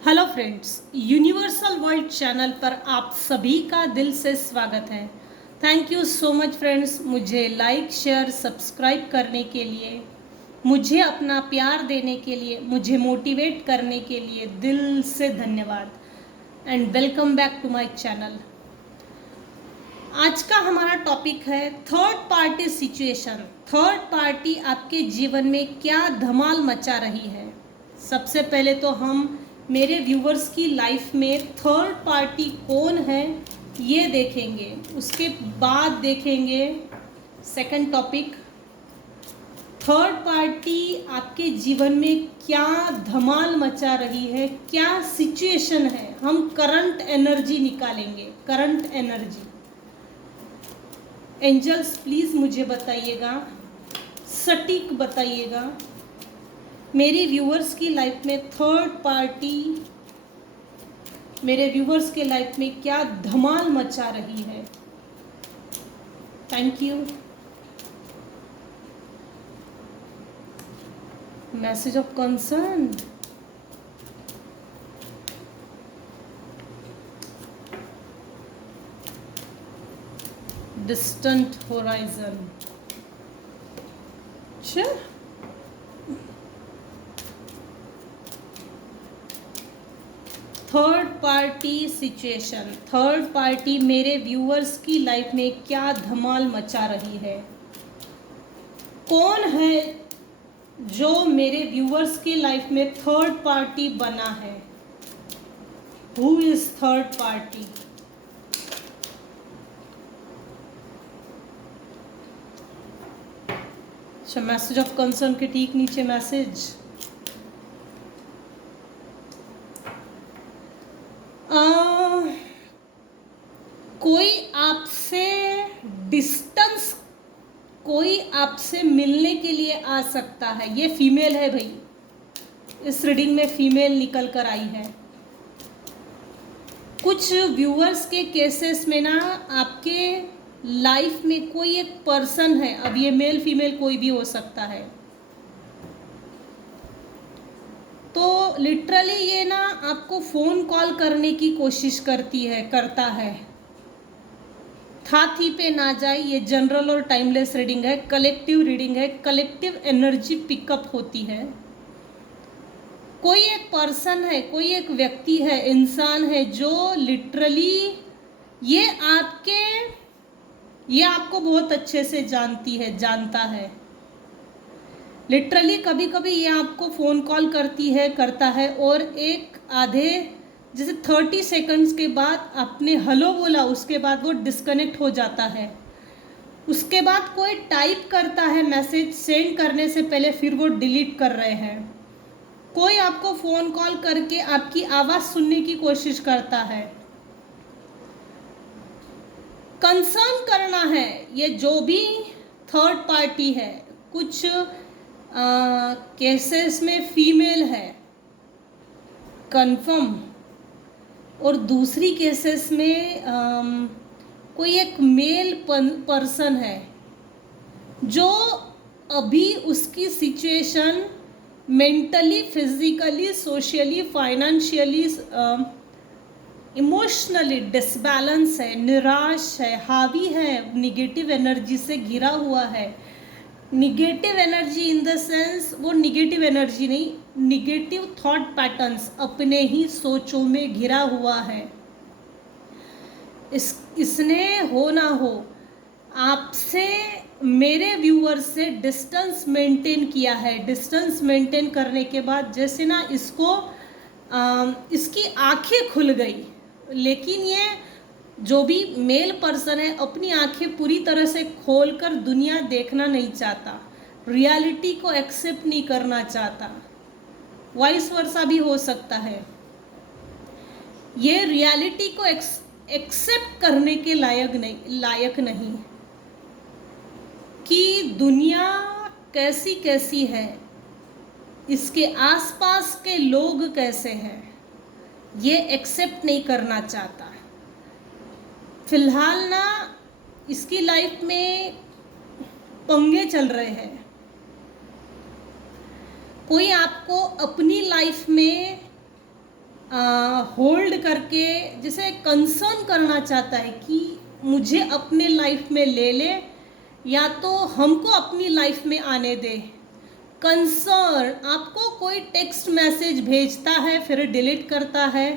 Hello friends, universal world channel पर आप सभी का दिल से स्वागत है। Thank you so much friends, मुझे लाइक शेयर सब्सक्राइब करने के लिए, मुझे अपना प्यार देने के लिए, मुझे मोटिवेट करने के लिए दिल से धन्यवाद and welcome back to my channel. आज का हमारा टॉपिक है third party situation. Third party आपके जीवन में क्या धमाल मचा रही है। सबसे पहले तो हम मेरे व्यूवर्स की लाइफ में थर्ड पार्टी कौन है ये देखेंगे, उसके बाद देखेंगे सेकंड टॉपिक, थर्ड पार्टी आपके जीवन में क्या धमाल मचा रही है, क्या सिचुएशन है। हम करंट एनर्जी निकालेंगे, करंट एनर्जी। एंजल्स प्लीज़ मुझे बताइएगा, सटीक बताइएगा, मेरी व्यूअर्स की लाइफ में थर्ड पार्टी मेरे व्यूअर्स के लाइफ में क्या धमाल मचा रही है। Thank you. Message of concern, distant horizon. Third party situation, third party मेरे व्यूअर्स की लाइफ में क्या धमाल मचा रही है। कौन है जो मेरे व्यूअर्स की लाइफ में थर्ड पार्टी बना है। Who is third party. अच्छा, मैसेज ऑफ कंसर्न के ठीक नीचे मैसेज, कोई आपसे डिस्टेंस, कोई आपसे मिलने के लिए आ सकता है। ये फीमेल है भाई, इस रीडिंग में फीमेल निकल कर आई है। कुछ व्यूअर्स के केसेस में ना आपके लाइफ में कोई एक पर्सन है, अब ये मेल फीमेल कोई भी हो सकता है, तो लिटरली ये ना आपको फ़ोन कॉल करने की कोशिश करता है। था थी पे ना जाए। ये जनरल और टाइमलेस रीडिंग है, कलेक्टिव रीडिंग है, कलेक्टिव एनर्जी पिकअप होती है। कोई एक पर्सन है, कोई एक व्यक्ति है, इंसान है जो लिटरली ये आपको बहुत अच्छे से जानता है। लिटरली कभी कभी ये आपको फ़ोन कॉल करता है और एक आधे जैसे 30 सेकंड्स के बाद आपने हेलो बोला, उसके बाद वो डिस्कनेक्ट हो जाता है। उसके बाद कोई टाइप करता है मैसेज सेंड करने से पहले, फिर वो डिलीट कर रहे हैं। कोई आपको फ़ोन कॉल करके आपकी आवाज़ सुनने की कोशिश करता है, कंसर्न करना है। ये जो भी थर्ड पार्टी है, कुछ केसेस में फीमेल है कंफर्म, और दूसरी केसेस में कोई एक मेल पर्सन है जो अभी उसकी situation mentally, physically, socially, financially, emotionally disbalance है, निराश है, हावी है, निगेटिव एनर्जी से घिरा हुआ है। Negative energy in the sense, वो निगेटिव एनर्जी नहीं, निगेटिव थॉट पैटर्न्स, अपने ही सोचों में घिरा हुआ है। इसने हो ना हो आपसे, मेरे व्यूअर से डिस्टेंस मेंटेन किया है। डिस्टेंस मेंटेन करने के बाद जैसे ना इसकी आंखें खुल गई, लेकिन ये जो भी मेल पर्सन है अपनी आंखें पूरी तरह से खोलकर दुनिया देखना नहीं चाहता, रियलिटी को एक्सेप्ट नहीं करना चाहता। वाइस वर्सा भी हो सकता है। ये रियलिटी को एक्सेप्ट करने के लायक नहीं कि दुनिया कैसी कैसी है, इसके आसपास के लोग कैसे हैं, ये एक्सेप्ट नहीं करना चाहता। फिलहाल ना इसकी लाइफ में पंगे चल रहे हैं। कोई आपको अपनी लाइफ में होल्ड करके जैसे कंसर्न करना चाहता है कि मुझे अपने लाइफ में ले ले या तो हमको अपनी लाइफ में आने दे। कंसर्न, आपको कोई टेक्स्ट मैसेज भेजता है फिर डिलीट करता है,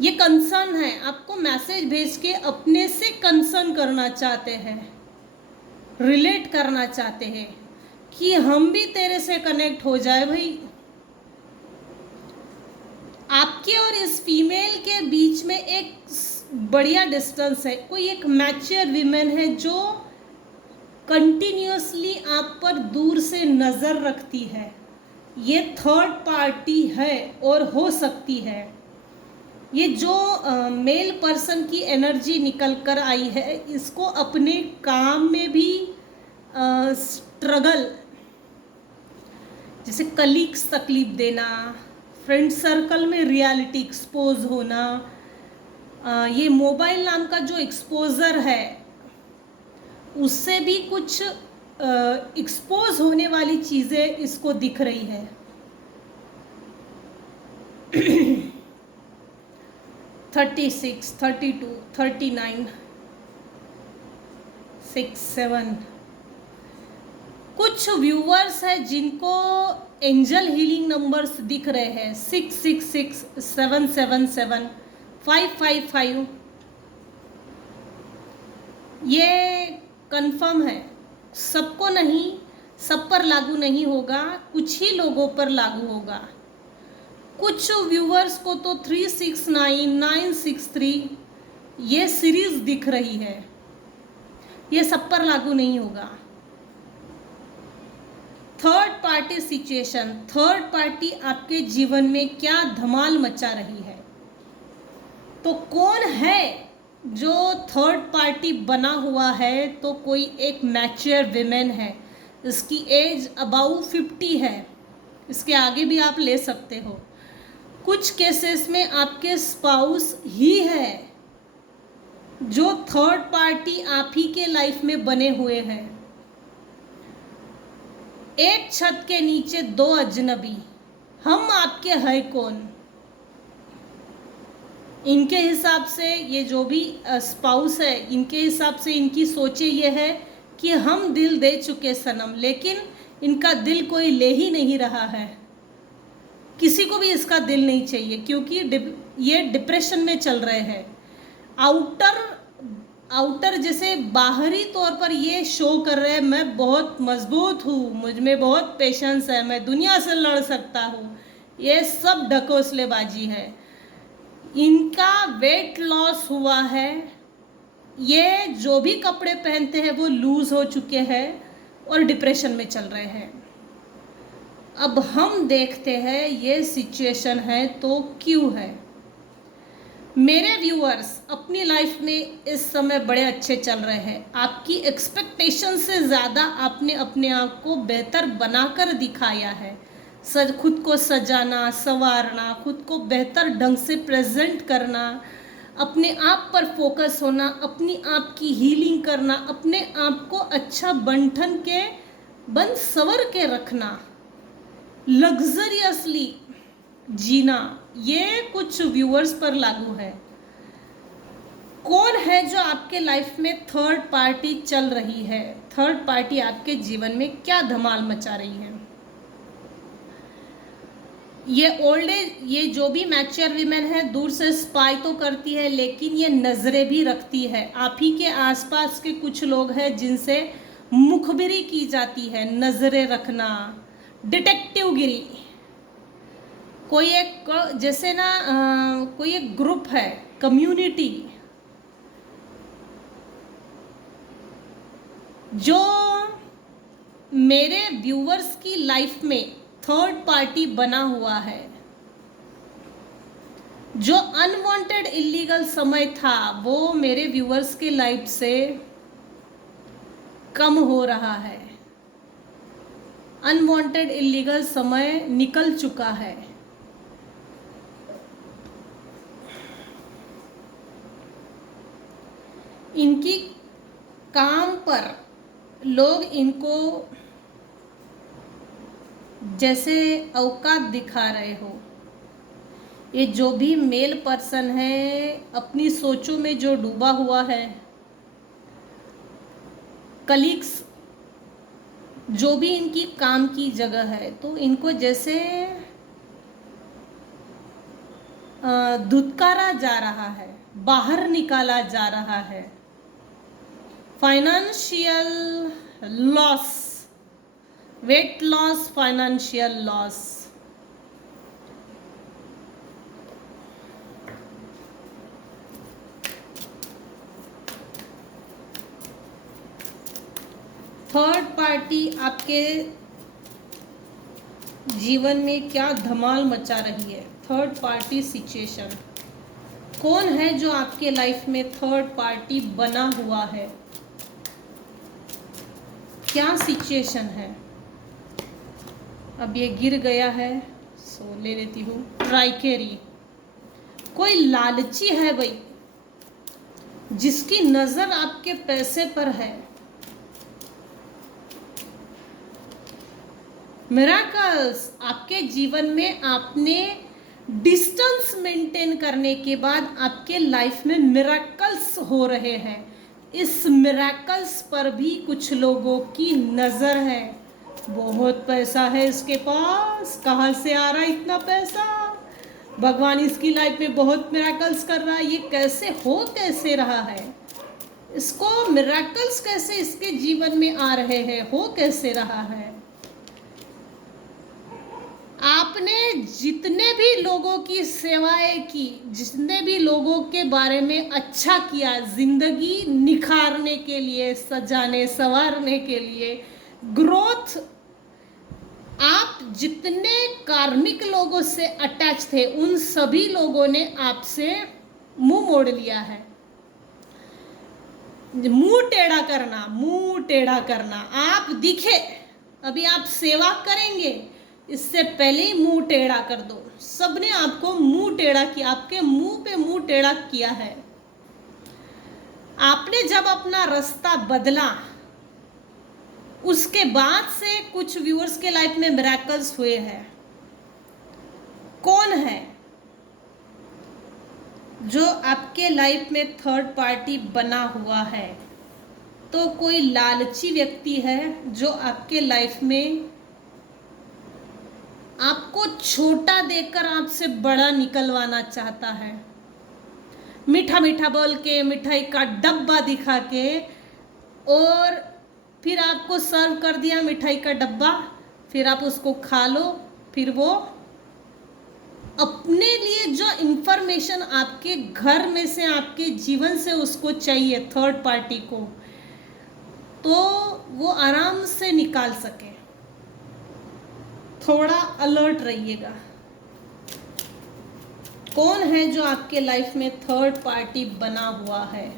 ये कंसर्न है। आपको मैसेज भेज के अपने से कंसर्न करना चाहते हैं, रिलेट करना चाहते हैं कि हम भी तेरे से कनेक्ट हो जाए। भाई, आपके और इस फीमेल के बीच में एक बढ़िया डिस्टेंस है। कोई एक मैच्योर विमेन है जो कंटिन्यूअसली आप पर दूर से नज़र रखती है। ये थर्ड पार्टी है और हो सकती है। ये जो मेल पर्सन की एनर्जी निकल कर आई है, इसको अपने काम में भी स्ट्रगल, जैसे कलीग्स तकलीफ देना, फ्रेंड सर्कल में रियलिटी एक्सपोज होना, ये मोबाइल नाम का जो एक्सपोजर है उससे भी कुछ एक्सपोज होने वाली चीज़ें इसको दिख रही है। 36, 32, 39, 6, 7। कुछ व्यूवर्स हैं जिनको एंजल हीलिंग नंबर्स दिख रहे हैं, 666, 777, 555। ये कंफर्म है, सबको नहीं, सब पर लागू नहीं होगा, कुछ ही लोगों पर लागू होगा। कुछ व्यूवर्स को तो 369, 963 ये सीरीज दिख रही है, ये सब पर लागू नहीं होगा। Third party situation, third party आपके जीवन में क्या धमाल मचा रही है। तो कौन है जो थर्ड पार्टी बना हुआ है? तो कोई एक मैच्योर विमेन है, इसकी एज अबाउ 50 है, इसके आगे भी आप ले सकते हो। कुछ केसेस में आपके स्पाउस ही है जो थर्ड पार्टी आप ही के लाइफ में बने हुए हैं। एक छत के नीचे दो अजनबी, हम आपके है कौन? इनके हिसाब से ये जो भी स्पाउस है, इनके हिसाब से इनकी सोचे ये है कि हम दिल दे चुके सनम, लेकिन इनका दिल कोई ले ही नहीं रहा है। किसी को भी इसका दिल नहीं चाहिए क्योंकि ये डिप्रेशन में चल रहे हैं। आउटर जैसे बाहरी तौर पर ये शो कर रहे हैं, मैं बहुत मजबूत हूँ, मुझ में बहुत पेशेंस है, मैं दुनिया से लड़ सकता हूँ। ये सब ढकोसलेबाजी है। इनका वेट लॉस हुआ है, ये जो भी कपड़े पहनते हैं वो लूज हो चुके हैं और डिप्रेशन में चल रहे हैं। अब हम देखते हैं ये सिचुएशन है तो क्यों है। मेरे व्यूअर्स अपनी लाइफ में इस समय बड़े अच्छे चल रहे हैं। आपकी एक्सपेक्टेशन से ज़्यादा आपने अपने आप को बेहतर बनाकर दिखाया है। खुद को सजाना, संवारना, खुद को बेहतर ढंग से प्रेजेंट करना, अपने आप पर फोकस होना, अपनी आप की हीलिंग करना, अपने आप को अच्छा बन संवर के रखना, लग्जरियसली जीना, ये कुछ व्यूअर्स पर लागू है। कौन है जो आपके लाइफ में थर्ड पार्टी चल रही है? थर्ड पार्टी आपके जीवन में क्या धमाल मचा रही है? ये ओल्ड एज, ये जो भी मैच्योर विमेन है दूर से स्पाई तो करती है, लेकिन ये नज़रें भी रखती है। आप ही के आसपास के कुछ लोग हैं जिनसे मुखबिरी की जाती है, नज़रें रखना, डिटेक्टिव गिरी। कोई एक जैसे ना कोई एक ग्रुप है, कम्युनिटी, जो मेरे व्यूवर्स की लाइफ में थर्ड पार्टी बना हुआ है, जो अनवांटेड इलीगल समय था वो मेरे व्यूवर्स की लाइफ से कम हो रहा है। अनवांटेड इलीगल समय निकल चुका है। इनकी काम पर लोग इनको जैसे औकात दिखा रहे हो, ये जो भी मेल पर्सन है अपनी सोचों में जो डूबा हुआ है, कलीग्स जो भी इनकी काम की जगह है, तो इनको जैसे धुतकारा जा रहा है, बाहर निकाला जा रहा है। Financial loss, weight loss, financial loss. Third party आपके जीवन में क्या धमाल मचा रही है? थर्ड पार्टी सिचुएशन, कौन है जो आपके लाइफ में थर्ड पार्टी बना हुआ है? क्या सिचुएशन है? अब ये गिर गया है, सो ले लेती हूँ। ट्राइकेरी, कोई लालची है भाई, जिसकी नजर आपके पैसे पर है। मिराकल्स, आपके जीवन में आपने डिस्टेंस मेंटेन करने के बाद आपके लाइफ में मिराकल्स हो रहे हैं। इस मिराकल्स पर भी कुछ लोगों की नज़र है। बहुत पैसा है इसके पास, कहाँ से आ रहा है इतना पैसा? भगवान इसकी लाइफ में बहुत मिराकल्स कर रहा है। ये कैसे हो, कैसे रहा है? इसको मिराकल्स कैसे इसके जीवन में आ रहे हैं, हो कैसे रहा है? आपने जितने भी लोगों की सेवाएं की, जितने भी लोगों के बारे में अच्छा किया, जिंदगी निखारने के लिए, सजाने संवारने के लिए, ग्रोथ, आप जितने कार्मिक लोगों से अटैच थे उन सभी लोगों ने आपसे मुंह मोड़ लिया है। मुंह टेढ़ा करना, मुंह टेढ़ा करना। आप दिखे, अभी आप सेवा करेंगे, इससे पहले ही मुंह टेढ़ा कर दो। सबने आपको मुंह टेढ़ा किया, आपके मुंह पे मुंह टेढ़ा किया है। आपने जब अपना रास्ता बदला, उसके बाद से कुछ व्यूअर्स के लाइफ में मिरेकल्स हुए हैं। कौन है जो आपके लाइफ में थर्ड पार्टी बना हुआ है? तो कोई लालची व्यक्ति है जो आपके लाइफ में आपको छोटा देखकर आपसे बड़ा निकलवाना चाहता है। मीठा मीठा बोल के, मिठाई का डब्बा दिखा के, और फिर आपको सर्व कर दिया मिठाई का डब्बा, फिर आप उसको खा लो, फिर वो अपने लिए जो इंफॉर्मेशन आपके घर में से, आपके जीवन से उसको चाहिए थर्ड पार्टी को, तो वो आराम से निकाल सके। थोड़ा अलर्ट रहिएगा। कौन है जो आपके लाइफ में थर्ड पार्टी बना हुआ है?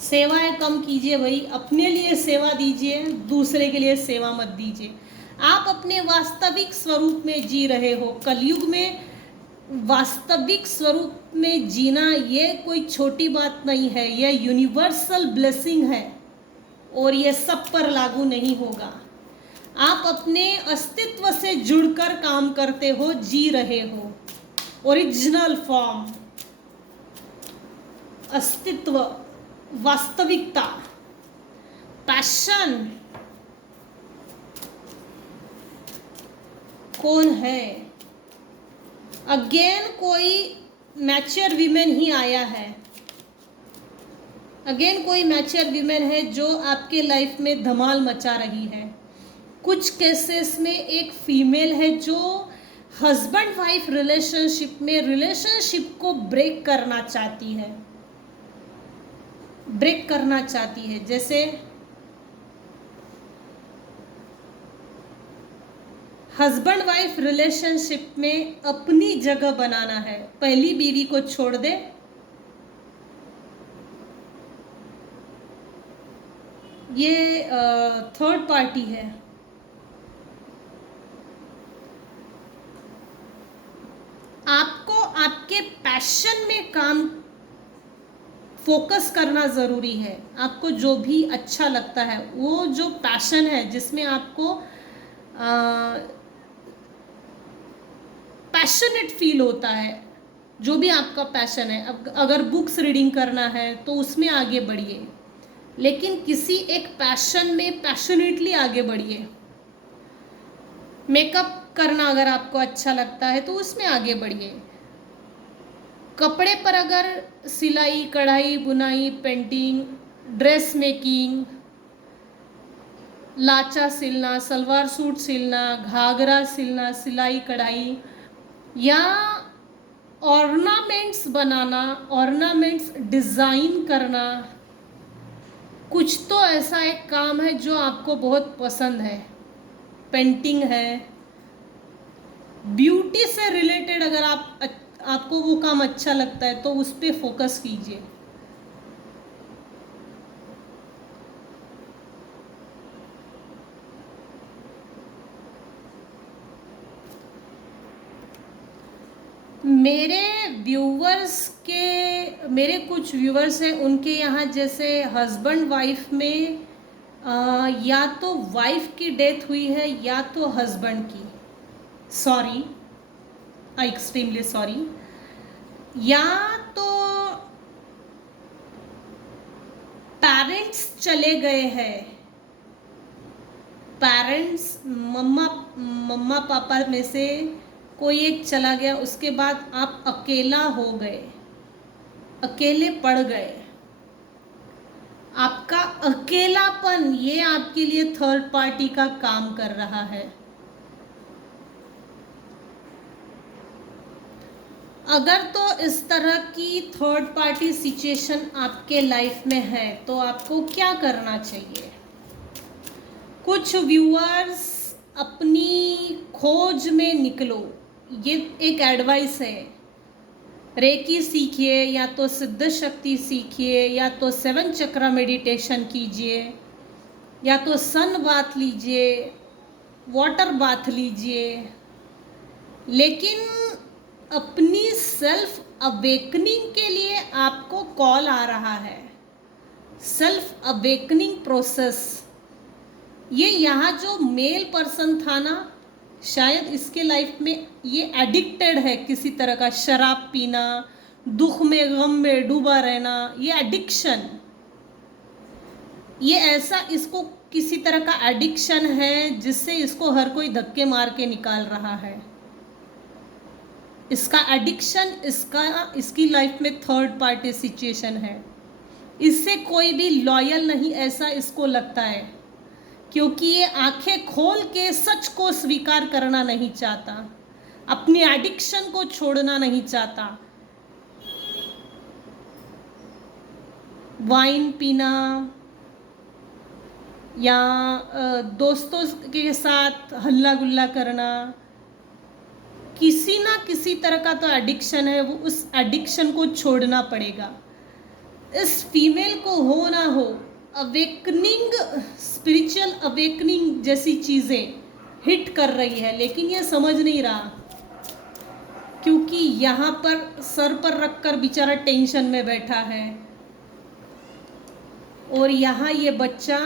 सेवाएं कम कीजिए भाई, अपने लिए सेवा दीजिए, दूसरे के लिए सेवा मत दीजिए। आप अपने वास्तविक स्वरूप में जी रहे हो। कलयुग में वास्तविक स्वरूप में जीना ये कोई छोटी बात नहीं है, यह यूनिवर्सल ब्लेसिंग है और ये सब पर लागू नहीं होगा। आप अपने अस्तित्व से जुड़कर काम करते हो, जी रहे हो। ओरिजिनल फॉर्म, अस्तित्व, वास्तविकता, पैशन। कौन है? अगेन कोई मैच्योर वीमेन ही आया है। अगेन कोई मैच्योर वीमेन है जो आपके लाइफ में धमाल मचा रही है। कुछ केसेस में एक फीमेल है जो हस्बैंड वाइफ रिलेशनशिप में रिलेशनशिप को ब्रेक करना चाहती है, ब्रेक करना चाहती है। जैसे हस्बैंड वाइफ रिलेशनशिप में अपनी जगह बनाना है, पहली बीवी को छोड़ दे, ये थर्ड पार्टी है। आपको आपके पैशन में काम फोकस करना ज़रूरी है। आपको जो भी अच्छा लगता है, वो जो पैशन है जिसमें आपको पैशनेट फील होता है, जो भी आपका पैशन है। अब अगर बुक्स रीडिंग करना है तो उसमें आगे बढ़िए, लेकिन किसी एक पैशन में पैशनेटली आगे बढ़िए। मेकअप करना अगर आपको अच्छा लगता है तो उसमें आगे बढ़िए। कपड़े पर अगर सिलाई, कढ़ाई, बुनाई, पेंटिंग, ड्रेस मेकिंग, लाचा सिलना, सलवार सूट सिलना, घाघरा सिलना, सिलाई कढ़ाई, या ऑर्नामेंट्स बनाना, ऑर्नामेंट्स डिज़ाइन करना, कुछ तो ऐसा एक काम है जो आपको बहुत पसंद है, पेंटिंग है, ब्यूटी से रिलेटेड अगर आपको वो काम अच्छा लगता है तो उस पर फोकस कीजिए। मेरे कुछ व्यूवर्स हैं, उनके यहाँ जैसे हस्बैंड वाइफ में या तो वाइफ की डेथ हुई है या तो हस्बैंड की, सॉरी, आई एक्सट्रीमली सॉरी, या तो पेरेंट्स चले गए हैं, पेरेंट्स मम्मा पापा में से कोई एक चला गया, उसके बाद आप अकेला हो गए, अकेले पड़ गए। आपका अकेलापन ये आपके लिए थर्ड पार्टी का काम कर रहा है। अगर तो इस तरह की थर्ड पार्टी सिचुएशन आपके लाइफ में है तो आपको क्या करना चाहिए? कुछ व्यूअर्स अपनी खोज में निकलो, ये एक एडवाइस है। रेकी सीखिए, या तो सिद्ध शक्ति सीखिए, या तो 7 चक्र मेडिटेशन कीजिए, या तो सन बाथ लीजिए, वाटर बाथ लीजिए, लेकिन अपनी सेल्फ अवेकनिंग के लिए आपको कॉल आ रहा है। सेल्फ अवेकनिंग प्रोसेस, ये यहाँ जो मेल पर्सन था ना, शायद इसके लाइफ में ये एडिक्टेड है किसी तरह का, शराब पीना, दुख में गम में डूबा रहना, ये एडिक्शन, ये ऐसा इसको किसी तरह का एडिक्शन है जिससे इसको हर कोई धक्के मार के निकाल रहा है। इसका एडिक्शन इसकी लाइफ में थर्ड पार्टी सिचुएशन है। इससे कोई भी लॉयल नहीं, ऐसा इसको लगता है, क्योंकि ये आंखें खोल के सच को स्वीकार करना नहीं चाहता, अपनी एडिक्शन को छोड़ना नहीं चाहता। वाइन पीना या दोस्तों के साथ हल्ला गुल्ला करना, किसी ना किसी तरह का तो एडिक्शन है, वो उस एडिक्शन को छोड़ना पड़ेगा। इस फीमेल को हो ना हो, अवेकनिंग, स्पिरिचुअल अवेकनिंग जैसी चीज़ें हिट कर रही है, लेकिन ये समझ नहीं रहा, क्योंकि यहाँ पर सर पर रखकर बेचारा टेंशन में बैठा है, और यहाँ ये बच्चा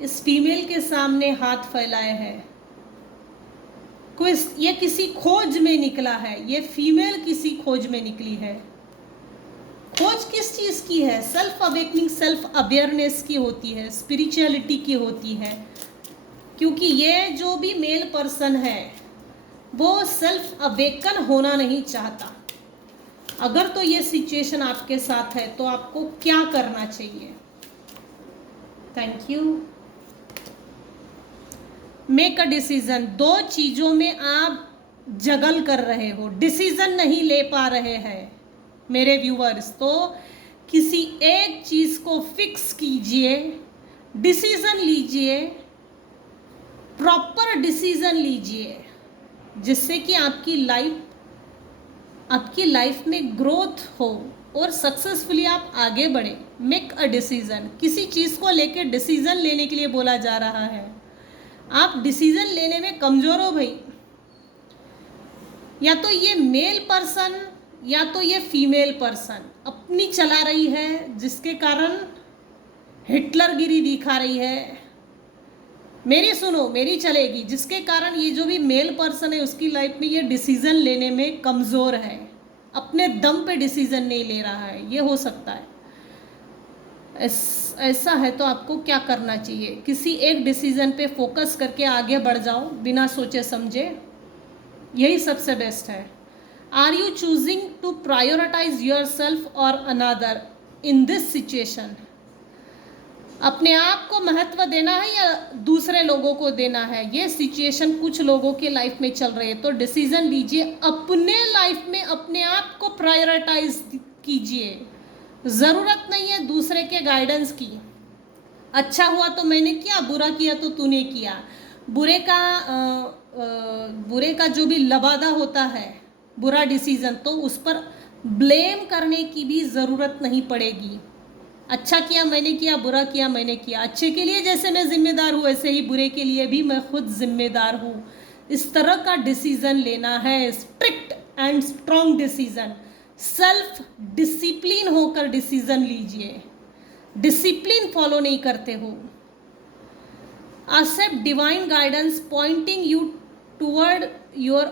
इस फीमेल के सामने हाथ फैलाए है। ये किसी खोज में निकला है, ये फीमेल किसी खोज में निकली है। खोज किस चीज़ की है? सेल्फ अवेकनिंग, सेल्फ अवेयरनेस की होती है, स्पिरिचुअलिटी की होती है, क्योंकि ये जो भी मेल पर्सन है वो सेल्फ अवेकन होना नहीं चाहता। अगर तो ये सिचुएशन आपके साथ है तो आपको क्या करना चाहिए? Thank you. Make a decision. 2 चीज़ों में आप जगल कर रहे हो, डिसीजन नहीं ले पा रहे हैं मेरे व्यूअर्स, तो किसी एक चीज़ को फिक्स कीजिए, डिसीजन लीजिए, प्रॉपर डिसीजन लीजिए, जिससे कि आपकी लाइफ में ग्रोथ हो और सक्सेसफुली आप आगे बढ़े। Make a decision. किसी चीज़ को लेकर डिसीजन लेने के लिए बोला जा रहा है। आप डिसीजन लेने में कमज़ोर हो भाई। या तो ये मेल पर्सन या तो ये फीमेल पर्सन अपनी चला रही है, जिसके कारण हिटलरगिरी दिखा रही है, मेरी सुनो, मेरी चलेगी, जिसके कारण ये जो भी मेल पर्सन है उसकी लाइफ में ये डिसीजन लेने में कमज़ोर है, अपने दम पे डिसीजन नहीं ले रहा है, ये हो सकता है। ऐसा है तो आपको क्या करना चाहिए, किसी एक डिसीजन पे फोकस करके आगे बढ़ जाओ बिना सोचे समझे, यही सबसे बेस्ट है। Are you choosing to prioritize yourself or another in this situation? अपने आप को महत्व देना है या दूसरे लोगों को देना है, ये सिचुएशन कुछ लोगों के लाइफ में चल रही है, तो डिसीजन लीजिए, अपने लाइफ में अपने आप को प्रायोरिटाइज कीजिए। ज़रूरत नहीं है दूसरे के गाइडेंस की। अच्छा हुआ तो मैंने किया, बुरा किया तो तूने किया। बुरे का जो भी लबादा होता है, बुरा डिसीज़न, तो उस पर ब्लेम करने की भी ज़रूरत नहीं पड़ेगी। अच्छा किया मैंने किया, बुरा किया मैंने किया, अच्छे के लिए जैसे मैं जिम्मेदार हूँ वैसे ही बुरे के लिए भी मैं खुद जिम्मेदार हूँ। इस तरह का डिसीज़न लेना है, strict and strong decision. Self discipline होकर डिसीज़न लीजिए, डिसिप्लिन फॉलो नहीं करते हो। Accept divine guidance pointing you toward your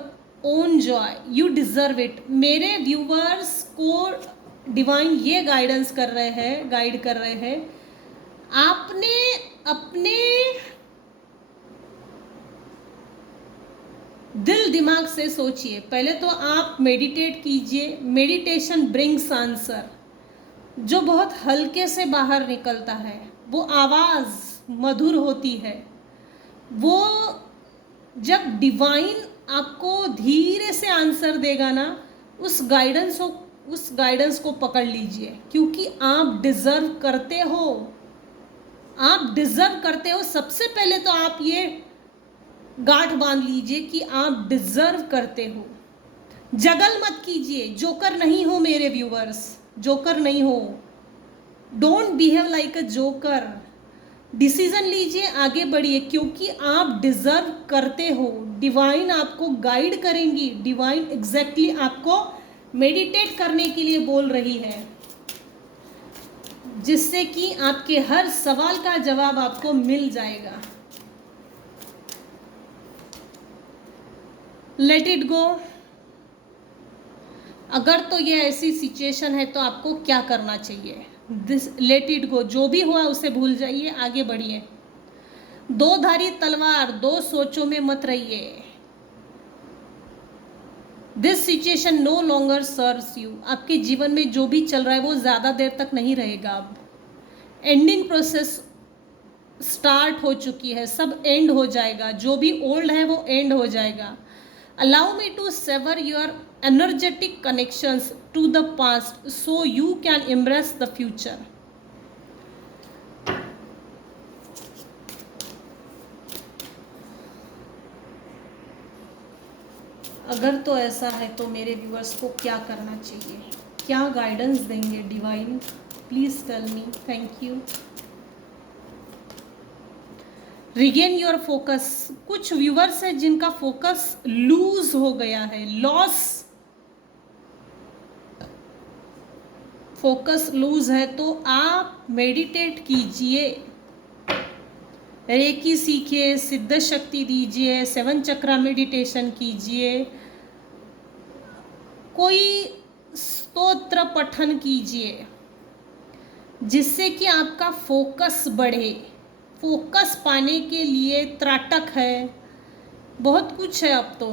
own joy, you deserve it. मेरे व्यूवर्स को डिवाइन ये गाइडेंस कर रहे हैं, गाइड कर रहे हैं, आपने अपने दिल दिमाग से सोचिए। पहले तो आप मेडिटेट कीजिए, मेडिटेशन ब्रिंग्स आंसर, जो बहुत हल्के से बाहर निकलता है, वो आवाज़ मधुर होती है। वो जब डिवाइन आपको धीरे से आंसर देगा ना, उस गाइडेंस को पकड़ लीजिए, क्योंकि आप डिज़र्व करते हो, आप डिज़र्व करते हो। सबसे पहले तो आप ये गांठ बांध लीजिए कि आप डिज़र्व करते हो। जगल मत कीजिए, जोकर नहीं हो मेरे व्यूवर्स, जोकर नहीं हो। Don't behave like a joker. Decision लीजिए, आगे बढ़िए, क्योंकि आप डिज़र्व करते हो। डिवाइन आपको गाइड करेंगी, डिवाइन एग्जैक्टली आपको मेडिटेट करने के लिए बोल रही है, जिससे कि आपके हर सवाल का जवाब आपको मिल जाएगा। Let it go. अगर तो ये ऐसी सिचुएशन है तो आपको क्या करना चाहिए? दिस लेट इट गो, जो भी हुआ उसे भूल जाइए, आगे बढ़िए। दो धारी तलवार, दो सोचों में मत रहिए। This situation no longer serves you. आपके जीवन में जो भी चल रहा है वो ज़्यादा देर तक नहीं रहेगा। अब एंडिंग प्रोसेस स्टार्ट हो चुकी है, सब एंड हो जाएगा, जो भी ओल्ड है वो एंड हो जाएगा। Allow me to sever your energetic connections to the past so you can embrace the future. अगर तो ऐसा है तो मेरे व्यूअर्स को क्या करना चाहिए, क्या गाइडेंस देंगे divine? Please tell me. Thank you. Regain your focus. कुछ व्यूवर्स हैं जिनका फोकस लूज हो गया है, लॉस, फोकस लूज है, तो आप मेडिटेट कीजिए, रेकी सीखिए, सिद्ध शक्ति दीजिए, 7 चक्रा मेडिटेशन कीजिए, कोई स्तोत्र पठन कीजिए, जिससे कि आपका फोकस बढ़े। फोकस पाने के लिए त्राटक है, बहुत कुछ है अब तो।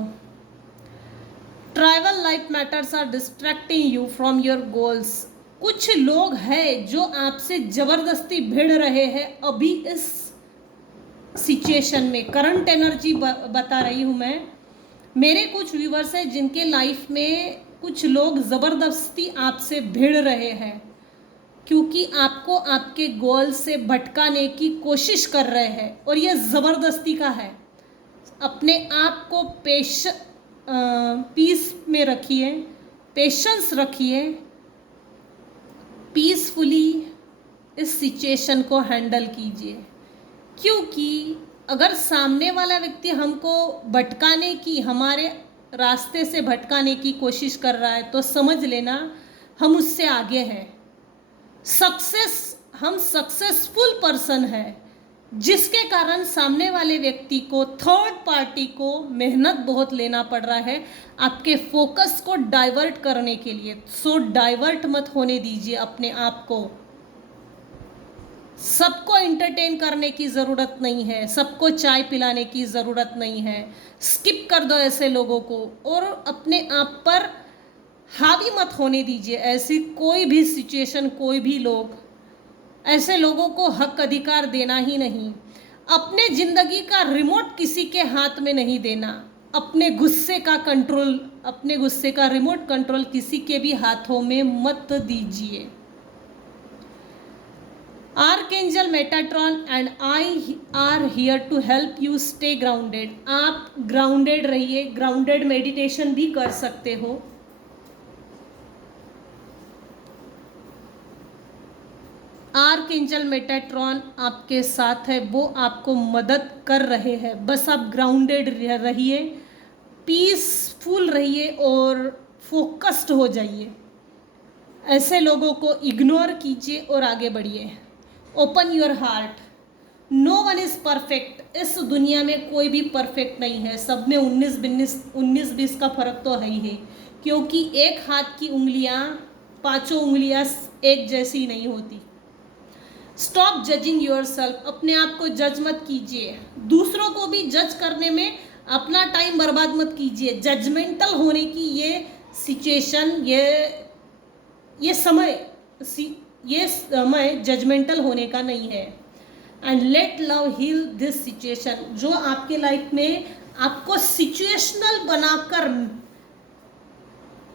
Trivial life matters are distracting you from your goals. कुछ लोग हैं जो आपसे ज़बरदस्ती भिड़ रहे हैं अभी इस सिचुएशन में। करंट एनर्जी बता रही हूँ मैं। मेरे कुछ व्यूवर्स हैं जिनके लाइफ में कुछ लोग ज़बरदस्ती आपसे भिड़ रहे हैं, क्योंकि आपको आपके गोल से भटकाने की कोशिश कर रहे हैं, और ये ज़बरदस्ती का है। अपने आप को पीस में रखिए, पेशेंस रखिए, पीसफुली इस सिचुएशन को हैंडल कीजिए। क्योंकि अगर सामने वाला व्यक्ति हमको भटकाने की, हमारे रास्ते से भटकाने की कोशिश कर रहा है, तो समझ लेना हम उससे आगे हैं। हम सक्सेसफुल पर्सन है, जिसके कारण सामने वाले व्यक्ति को, थर्ड पार्टी को मेहनत बहुत लेना पड़ रहा है आपके फोकस को डाइवर्ट करने के लिए। सो डाइवर्ट मत होने दीजिए अपने आप को। सबको एंटरटेन करने की ज़रूरत नहीं है, सबको चाय पिलाने की ज़रूरत नहीं है। स्किप कर दो ऐसे लोगों को और अपने आप पर हावी मत होने दीजिए ऐसी कोई भी सिचुएशन, कोई भी लोग। ऐसे लोगों को हक अधिकार देना ही नहीं। अपने ज़िंदगी का रिमोट किसी के हाथ में नहीं देना। अपने गुस्से का रिमोट कंट्रोल किसी के भी हाथों में मत दीजिए। Archangel Metatron and I are here to help you stay grounded. आप ग्राउंडेड रहिए, ग्राउंडेड मेडिटेशन भी कर सकते हो। आर्कएंजल मेटाट्रॉन आपके साथ है, वो आपको मदद कर रहे हैं। बस आप ग्राउंडेड रहिए, पीसफुल रहिए और फोकस्ड हो जाइए। ऐसे लोगों को इग्नोर कीजिए और आगे बढ़िए। Open your heart. No one is perfect. इस दुनिया में कोई भी परफेक्ट नहीं है। सब में 19-20 का फर्क तो है ही है, क्योंकि एक हाथ की उंगलियां, पांचों उंगलियां एक जैसी नहीं होती। Stop judging your self. अपने आप को जज मत कीजिए। दूसरों को भी जज करने में अपना टाइम बर्बाद मत कीजिए। जजमेंटल होने की ये सिचुएशन, ये समय जजमेंटल होने का नहीं है। And let love heal this situation. जो आपके लाइफ में आपको सिचुएशनल बनाकर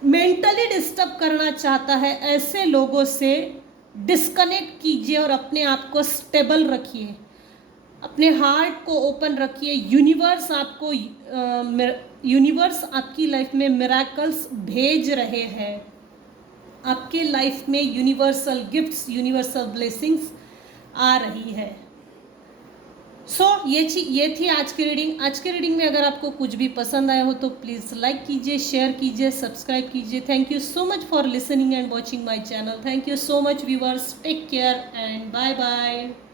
मेंटली डिस्टर्ब करना चाहता है, ऐसे लोगों से डिस्कनेक्ट कीजिए और अपने आप को स्टेबल रखिए। अपने हार्ट को ओपन रखिए। यूनिवर्स आपकी लाइफ में मिरेकल्स भेज रहे हैं। आपके लाइफ में यूनिवर्सल गिफ्ट्स, यूनिवर्सल ब्लेसिंग्स आ रही है। ये थी आज की रीडिंग। आज की रीडिंग में अगर आपको कुछ भी पसंद आया हो तो प्लीज़ लाइक कीजिए, शेयर कीजिए, सब्सक्राइब कीजिए। Thank you so much for listening and watching my channel. Thank you so much viewers. Take care and bye bye.